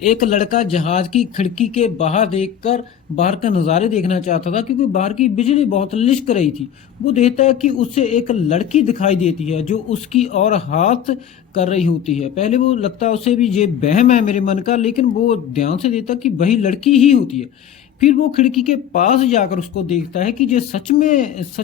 एक लड़का जहाज की खिड़की के बाहर देखकर बाहर का नज़ारे देखना चाहता था क्योंकि बाहर की बिजली बहुत लिश्क रही थी। वो देखता है कि उससे एक लड़की दिखाई देती है जो उसकी और हाथ कर रही होती है। पहले वो लगता है उसे भी ये वहम है मेरे मन का, लेकिन वो ध्यान से देखता कि वही लड़की ही होती है। फिर वो खिड़की के पास जाकर उसको देखता है कि ये सच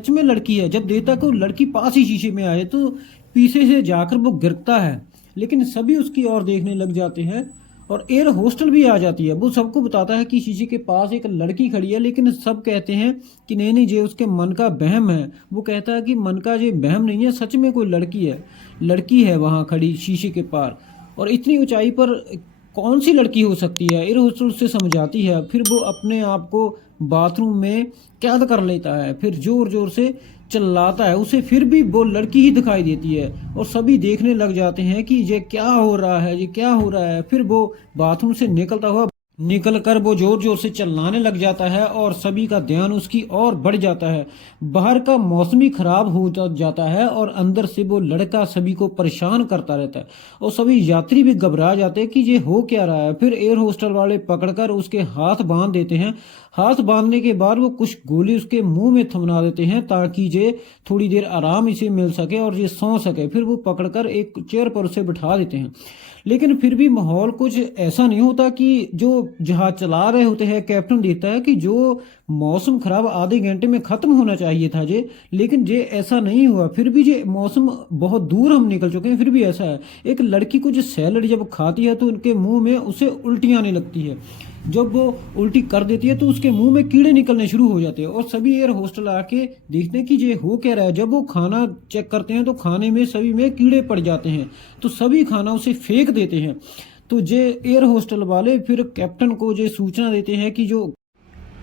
में लड़की है। जब देखता कि वो लड़की पास ही शीशे में आए तो पीछे से जाकर वो गिरता है, लेकिन सभी उसकी ओर देखने लग जाते हैं और एयर होस्टल भी आ जाती है। वो सबको बताता है कि शीशे के पास एक लड़की खड़ी है, लेकिन सब कहते हैं कि नहीं नहीं, ये उसके मन का वहम है। वो कहता है कि मन का ये वहम नहीं है, सच में कोई लड़की है वहाँ खड़ी शीशे के पार। और इतनी ऊंचाई पर कौन सी लड़की हो सकती है, एयर होस्टल उससे समझाती है। फिर वो अपने आप को बाथरूम में कैद कर लेता है, फिर जोर जोर से चिल्लाता है। उसे फिर भी वो लड़की ही दिखाई देती है और सभी देखने लग जाते हैं कि ये क्या हो रहा है, ये क्या हो रहा है। फिर वो बाथरूम से निकल कर वो जोर जोर से चिल्लाने लग जाता है और सभी का ध्यान उसकी ओर बढ़ जाता है। बाहर का मौसम ही खराब हो जाता है और अंदर से वो लड़का सभी को परेशान करता रहता है और सभी यात्री भी घबरा जाते हैं कि ये हो क्या रहा है। फिर एयर होस्टल वाले पकड़कर उसके हाथ बांध देते हैं। हाथ बांधने के बाद वो कुछ गोली उसके मुंह में थमना देते हैं ताकि ये थोड़ी देर आराम इसे मिल सके और ये सो सके। फिर वो पकड़कर एक चेयर पर उसे बिठा देते हैं, लेकिन फिर भी माहौल कुछ ऐसा नहीं होता कि जो जहाज चला रहे होते हैं। कैप्टन देखता है कि जो मौसम खराब आधे घंटे में खत्म होना चाहिए था ये, लेकिन ये ऐसा नहीं हुआ। फिर भी ये मौसम बहुत दूर हम निकल चुके हैं, फिर भी ऐसा है। एक लड़की को जो सैलड जब खाती है तो उनके मुंह में उसे उल्टी आने लगती है। जब वो उल्टी कर देती है तो उसके मुंह में कीड़े निकलने शुरू हो जाते हैं और सभी एयर होस्टल आके देखते हैं कि ये हो क्या रहा है। जब वो खाना चेक करते हैं तो खाने में सभी में कीड़े पड़ जाते हैं, तो सभी खाना उसे फेंक देते हैं। तो ये एयर होस्टल वाले फिर कैप्टन को ये सूचना देते हैं कि जो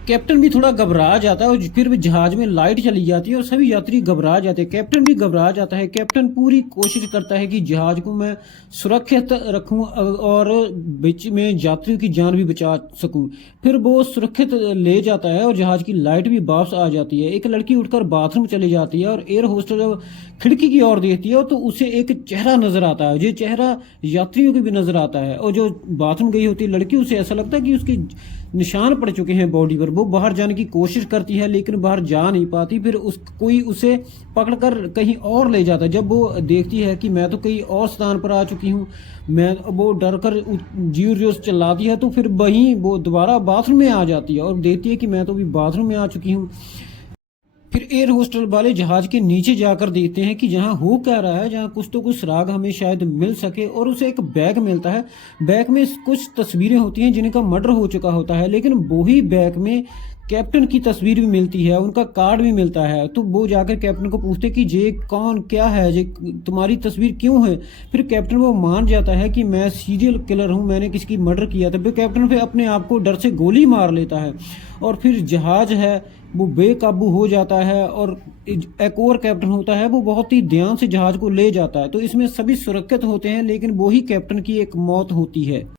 कैप्टन भी थोड़ा घबरा जाता है और फिर भी जहाज में लाइट चली जाती है और सभी यात्री घबरा जाते हैं। कैप्टन भी घबरा जाता है। कैप्टन पूरी कोशिश करता है कि जहाज को मैं सुरक्षित रखूं और बीच में यात्रियों की जान भी बचा सकूं। फिर वो सुरक्षित ले जाता है और जहाज की लाइट भी वापस आ जाती है। एक लड़की उठकर बाथरूम चली जाती है और एयर होस्टल जब खिड़की की ओर देखती है तो उसे एक चेहरा नजर आता है। ये चेहरा यात्रियों की भी नजर आता है और जो बाथरूम गई होती है लड़की, उसे ऐसा लगता है कि उसकी निशान पड़ चुके हैं बॉडी पर। वो बाहर जाने की कोशिश करती है लेकिन बाहर जा नहीं पाती। फिर कोई उसे पकड़कर कहीं और ले जाता है। जब वो देखती है कि मैं तो कहीं और स्थान पर आ चुकी हूँ, वो डर कर जीव जोश चिल्लाती है, तो फिर वहीं वो दोबारा बाथरूम में आ जाती है और देखती है कि मैं तो अभी बाथरूम में आ चुकी हूँ। फिर एयर होस्टल वाले जहाज के नीचे जाकर देखते हैं कि जहाँ हो क्या रहा है, जहाँ कुछ तो कुछ सुराग हमें शायद मिल सके, और उसे एक बैग मिलता है। बैग में कुछ तस्वीरें होती हैं जिनका मर्डर हो चुका होता है, लेकिन वही बैग में कैप्टन की तस्वीर भी मिलती है, उनका कार्ड भी मिलता है। तो वो जाकर कैप्टन को पूछते कि ये कौन, क्या है, ये तुम्हारी तस्वीर क्यों है। फिर कैप्टन वो मान जाता है कि मैं सीरियल किलर हूँ, मैंने किसी की मर्डर किया था। फिर कैप्टन फिर अपने आप को डर से गोली मार लेता है और फिर जहाज है वो बेकाबू हो जाता है और एक और कैप्टन होता है, वो बहुत ही ध्यान से जहाज को ले जाता है। तो इसमें सभी सुरक्षित होते हैं, लेकिन वो ही कैप्टन की एक मौत होती है।